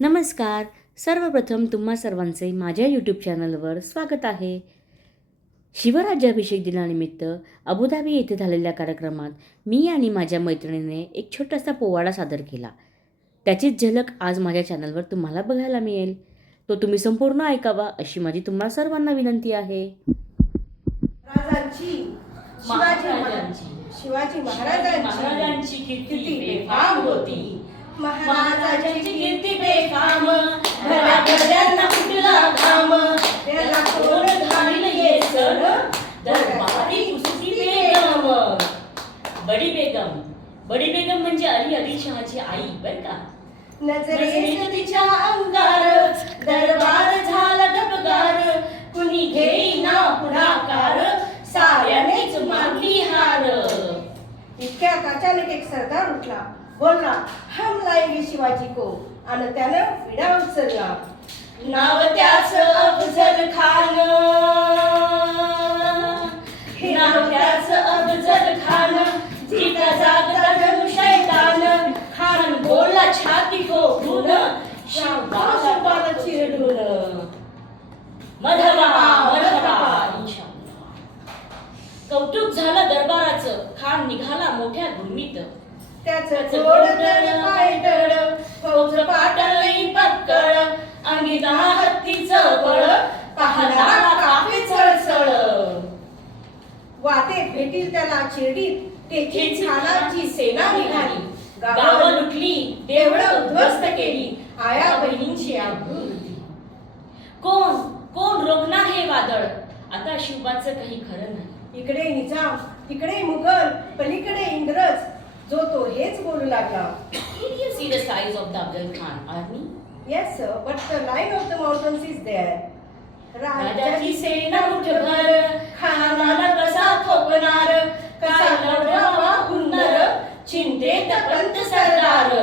नमस्कार. सर्वप्रथम तुम्हा सर्वांचे माझ्या यूट्यूब चॅनलवर स्वागत आहे. शिवराज्याभिषेक दिनानिमित्त अबुधाबी येथे झालेल्या कार्यक्रमात मी आणि माझ्या मैत्रिणीने एक छोटासा पोवाडा सादर केला. त्याचीच झलक आज माझ्या चॅनलवर तुम्हाला बघायला मिळेल. तो तुम्ही संपूर्ण ऐकावा अशी माझी तुम्हा सर्वांना विनंती आहे. शिवाजी महाराजांची कीर्ती बेफाम होती. महाराजांची कीर्ती बेफाम, घराघरांना फुटला घाम. त्याला कोण घालील ये सण, दरबारी कुस्ती बेगम. बडी बेगम म्हणजे अली आदिलशहाची आई बर का. नजरेत तिच्या अंगार, दरबार झाला डबगार. कुणी घेईना पुढाकार, साऱ्यानेच मारली हार. इतक्यात अचानक एक सरदार उठला, बोलला, हम लाएंगे शिवाजी को. आणि त्यानं विडा उचलला. नाव त्याचं अफजल खान, नाव त्याचं अफजल खान. जिता जागता जणू शैतान. खान बोलला छाती ठोकून, शाबास चिरडून. मधवा कौतुक झालं दरबाराचं. खान निघाला मोठ्या गुरमीत. त्याचं गोडदळ पायदळ, फौज पाटलई पक्कळ. अंगी दहा हत्तीचं बळ, पाहला कापे चळचळ. वाटेत भेटील त्याला चिरडीत, त्याची छानाची सेना निघाली. गावं लुटली, देवळं उद्ध्वस्त केली. आया बहिणींची आबरू लुटली. कोण रोखणार हे वादळ. आता शिवबाचं काही खरं नाही. इकडे निजाम, तिकडे मुघल, पलीकडे इंग्रज. जो तो हेच बोलू लागला. Did you see the size of the Afghan Khan army? Yes sir, but the line of the mountains is there. राजाची सेना मुठभर, खानाला कसा थोपणार. कसा लढवावा हुन्नर, चिंतेत पंत सरदार.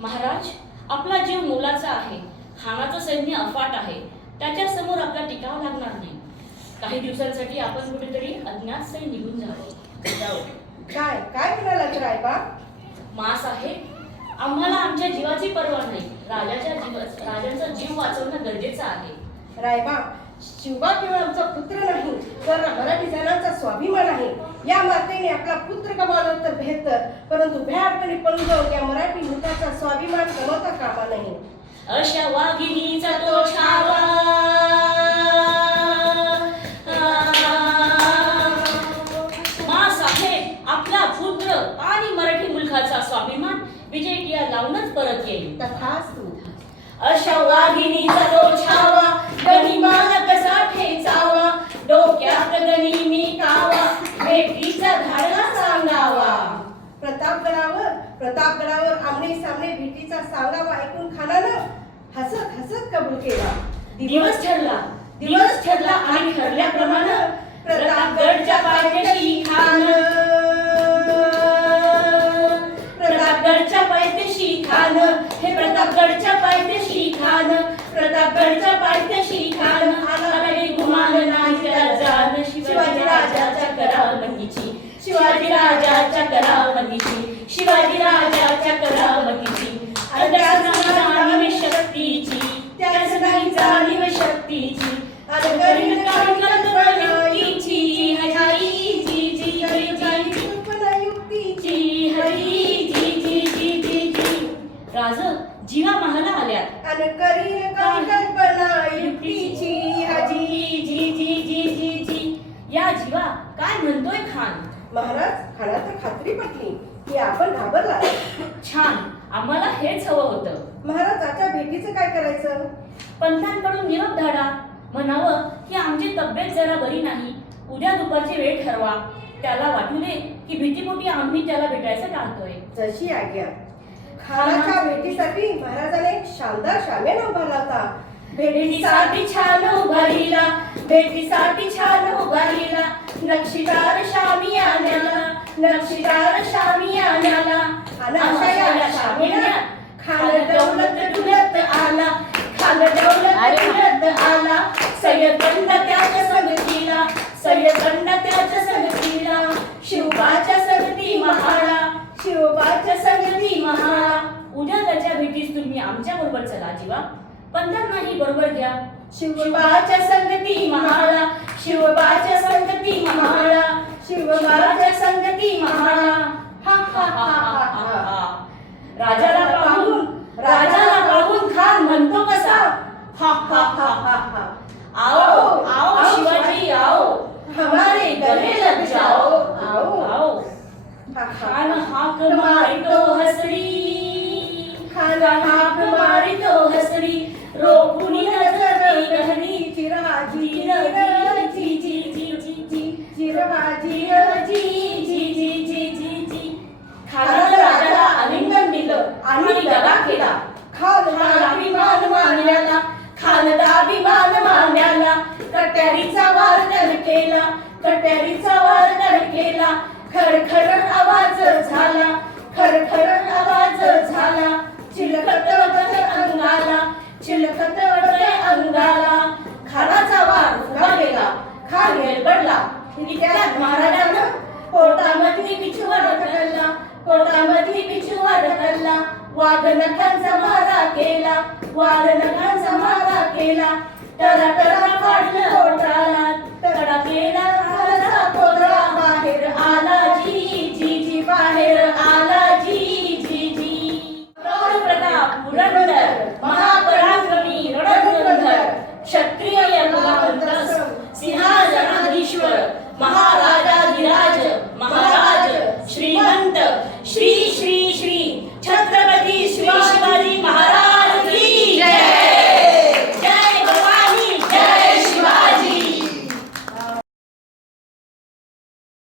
महाराज, आपला जीव मोलाचा आहे. खानाचं सैन्य अफाट आहे. त्याच्या समोर आपला टिकाव लागणार नाही. काही दिवसांसाठी आपण कुठेतरी अज्ञात स्थळी निघून जाऊ. काय म्हणाला रायबा? मास आहे. आम्हाला आमच्या जीवाची पर्वा नाही. राजांचा जीव वाचवणं गरजेचं आहे. रायबा, शिवबा केवळ आमचा पुत्र नाही, तर मराठी जनांचा स्वाभिमान आहे. या मातेने आपला पुत्र गमावला तर बेहतर, परंतु भ्याडपणे पळून जाऊन या मराठी मुलाचा स्वाभिमान गमावता कामा नाही. अशा वाघिणीचा तो छावा, आपला पुत्र आणि मराठी मुलखाचा स्वाभिमान विजय टिया लावूनच परत येईल. तथास्तु. अशा वाघिणीचा तो छावा, गनिमाला कसा ठेचावा. डोक्यात गणी मी कावा, भेटीचा धाडा सांगावा. प्रतापगडावर आमने सामने भेटीचा सांगावा ऐकून खानानं हसत हसत कबूल केला. दिवस ठरला आणि ठरल्याप्रमाणे प्रतापगडच्या पायथ्याशी खान, प्रतापगडच्या पायथ्याशी खान, हे प्रतापगडच्या पायथ्याशी खान, प्रतापगडच्या पायथ्याशी खान. आला गुमान नाही त्याला जाण. शिवाजी राजाच्या करामतीची, शिवाजी राजाच्या करामतीची, शिवाजी राजाच्या करामतीची. जाणीव शक्तीची, त्याच नाही जाणीव शक्तीची. राज जीवा महाला आल्यात आणि करील कल्पना युक्तीची. या जीवा काय म्हणतोय खान? महाराज, खानाला खात्री पटली की आपण घाबरला. छान, आम्हाला हेच हवं होतं. महाराजाच्या भेटीचं काय करायचं? पंथांकडून निरोप धाडा. म्हणावं की आमची तब्येत जरा बरी नाही. उद्या दुपारची वेळ ठरवा. त्याला वाटू दे की भीतीपोटी आम्ही त्याला भेटायचं टाळतोय. जशी आज्ञा. खानाच्या भेटीसाठी महाराजाने एक शानदार शामेन उभारला होता. भेटीसाठी छान उभारीला, भेटीसाठी छान उभारीला. नक्षीदार शामी आण्याला, नक्षीदार शामी आण्याला. अशा या शामेन्यात खान दौलत डुलत आला, खान दौलत डुलत आला. सय्यदंड त्याच्या संगतीला, सय्यदंड त्याच्या संगतीला. शिवबाच्या संगती महाळा, शिवबाच्या संगती महाळा. उद्याच्या भेटीस तुम्ही आमच्या बरोबर चला जीवा, बंधन नाही बरोबर घ्या. शिवबाच्या संगती महाळा, शिवबाच्या संगती महाळा, शिवबाच्या संगती महाळा. हा हा हा हा हा. राजाला पाहून खान म्हणतो कसा, हा हा हा हा हा. आओ आओ शिवाजी आओ, हमारे गले लग जाओ. आओ आओ. खान हाक मारितो हसरी, खान हाक मारितो हसरी, रोखुनी नजरी गहरी, चिराजी जी जी जी जी जी, चिराजी जी जी जी जी जी जी. खानानं राजाला आलिंगन दिलं आणि गदा केला. खानदाभिमान मानल्याला, खानदाभिमान मानल्याला, कट्यारीचा वार केला, कट्यारीचा वार केला. खरखर आवाज झाला, खरखर आवाज झाला, चिलखत वळते अंगाला, चिलखत वळते अंगाला. खानाचा वार उभा गेला, खान गडबडला. इतक्यात महाराजांना पोटामध्ये बिछवा ढकलला, पोटामध्ये बिछवा ढकलला. वाघनखांचा मारा केला, वाघनखांचा मारा केला. टरा टरा फाडलं पोटाला, टरा केला खानाचा पोटला. बाहेर आला जी जी जी, बाहेर आला जी जी जी. प्रौढ प्रताप पुरंदर, महापराक्रमी रणधुरंधर, क्षत्रिय कुलावंत, सिंहासनाधीश्वर, महाराजाधिराज, महाराज श्रीमंत, श्री श्री